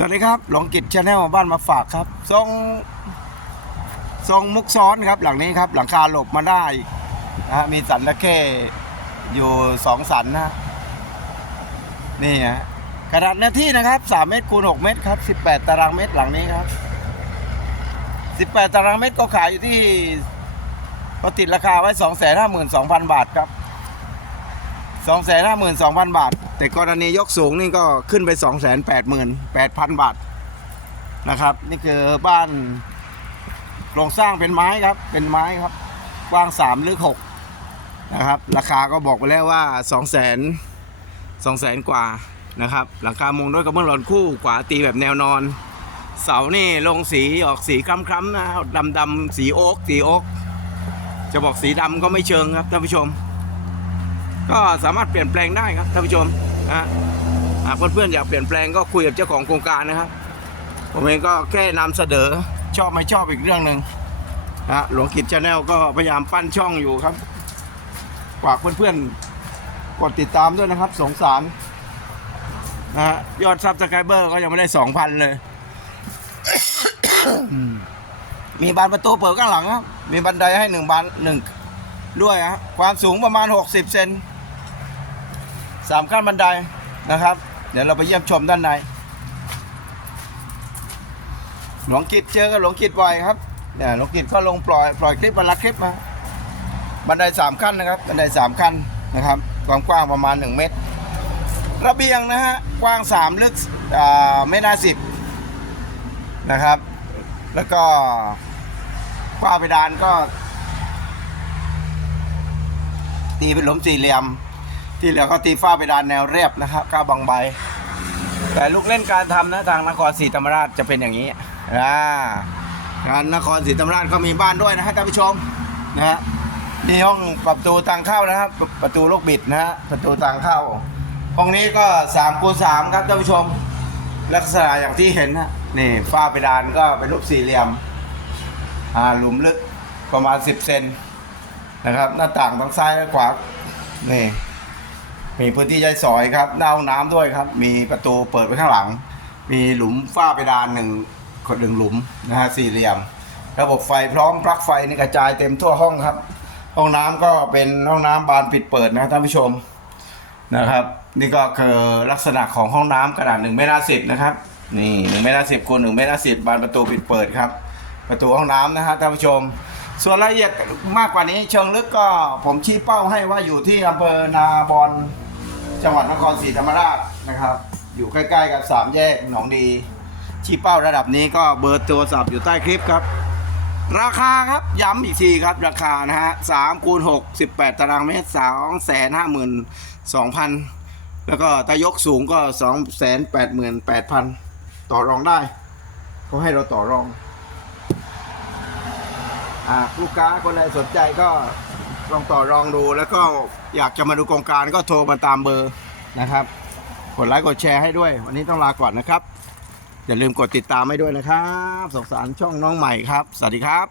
สวัสดีครับ หลวงกิจชาแนลบ้านมาฝากครับ ทรง ทรงมุกซ้อนครับ หลังนี้ครับ หลังคาหลบมาได้นะฮะมีสันตะเข้อยู่สองสันนะ นี่ฮะขนาดเนื้อที่นะครับสามเมตรคูณหกเมตรครับสิบแปดตารางเมตรหลังนี้ครับสิบแปดตารางเมตรก็ขายอยู่ที่ก็ติดราคาไว้สองแสนห้าหมื่นสองพันบาทครับ สองแสนห้าหมื่นสองพันบาท แต่กรณียกสูงนี่ก็ขึ้นไปสองแสนแปดหมื่นแปดพันบาทนะครับ นี่คือบ้านโครงสร้างเป็นไม้ครับ เป็นไม้ครับ กว้างสามลึกหกนะครับ ราคาก็บอกไปแล้วว่าสองแสนสองแสนกว่านะครับ หลังคามุงด้วยกระเบื้องหลอนคู่ขวาตีแบบแนวนอน เสานี่ลงสีออกสีคล้ำๆนะดำดำๆสีโอ๊กสีโอ๊กจะบอกสีดำก็ไม่เชิงครับท่านผู้ชม ก็สามารถเปลี่ยนแปลงได้ครับท่านผู้ชมนะหากเพื่อนๆอยากเปลี่ยนแปลงก็คุยกับเจ้าของโครงการนะครับ ผมเองก็แค่นำเสนอชอบไม่ชอบอีกเรื่องหนึ่งนะหลวงกิจชาแนลก็พยายามปั้นช่องอยู่ครับฝากเพื่อนๆกดติดตามด้วยนะครับ สงสารนะฮะยอดซับสไครเบอร์ก็ยังไม่ได้สองพันเลย มีบานประตูเปิดข้างหลังครับมีบันไดให้หนึ่งบานหนึ่งด้วยฮะความสูงประมาณ60เซน สามขั้นบันไดนะครับ เดี๋ยวเราไปเยี่ยมชมด้านใน หลวงกิจเจอกับหลวงกิจบ่อยครับเนี่ยหลวงกิจก็ลงปล่อยปล่อยคลิปวันละคลิปมา บันไดสามขั้นนะครับบันไดสามขั้นนะครับความกว้างประมาณ 1 เมตร ระเบียงนะฮะกว้าง 3 ลึกอ่าเมตรห้าสิบนะครับ แล้วก็ฝ้าเพดานก็ ตีเป็นหลุมสี่เหลี่ยม ที่เหลือก็ตีฝ้าเพดานแนวเรียบนะครับก้าวบางใบ แต่ลูกเล่นการทำนะทางนครศรีธรรมราชจะเป็นอย่างนี้อ่าทางนครศรีธรรมราชก็มีบ้านด้วยนะฮะท่านผู้ชมนะฮะนี่ห้องประตูทางเข้านะครับประตูลูกบิดนะฮะประตูทางเข้าห้องนี้ก็สามคูณสามครับท่านผู้ชม ลักษณะอย่างที่เห็นนะนี่ฝ้าเพดานก็เป็นรูปสี่เหลี่ยมอ่าหลุมลึกประมาณ10เซนนะครับ หน้าต่างทางซ้ายและขวานี่ มีพื้นที่ใช้สอยครับหน้าห้องน้ำด้วยครับ มีประตูเปิดไว้ข้างหลัง มีหลุมฝ้าเพดานหนึ่งคนหนึ่งหลุมนะฮะสี่เหลี่ยม ระบบไฟพร้อมปลั๊กไฟนี่กระจายเต็มทั่วห้องครับ ห้องน้ำก็เป็นห้องน้ำบานปิดเปิดนะท่านผู้ชมนะครับ นี่ก็คือลักษณะของห้องน้ำขนาดหนึ่งเมตรสิบนะครับนี่หนึ่งเมตรสิบคูณหนึ่งเมตรสิบบานประตูปิดเปิดครับ ประตูห้องน้ำนะฮะท่านผู้ชม ส่วนรายละเอียดมากกว่านี้เชิงลึกก็ผมชี้เป้าให้ว่าอยู่ที่อำเภอนาบอน จังหวัดนครศรีธรรมราชนะครับ อยู่ใกล้ๆกับสามแยกหนองดี ชี้เป้าระดับนี้ก็เบอร์โทรศัพท์อยู่ใต้คลิปครับ ราคาครับย้ำอีกทีครับราคานะฮะสามคูณหกสิบแปดตารางเมตรสองแสนห้าหมื่นสองพันแล้วก็ตายกสูงก็สองแสนแปดหมื่นแปดพันต่อรองได้เขาให้เราต่อรองอ่าลูกค้าคนใดสนใจก็ ลองต่อรองดูแล้วก็อยากจะมาดูโครงการก็โทรมาตามเบอร์นะครับ กดไลค์กดแชร์ให้ด้วย วันนี้ต้องลาก่อนนะครับ อย่าลืมกดติดตามให้ด้วยนะครับสงสารช่องน้องใหม่ครับ สวัสดีครับ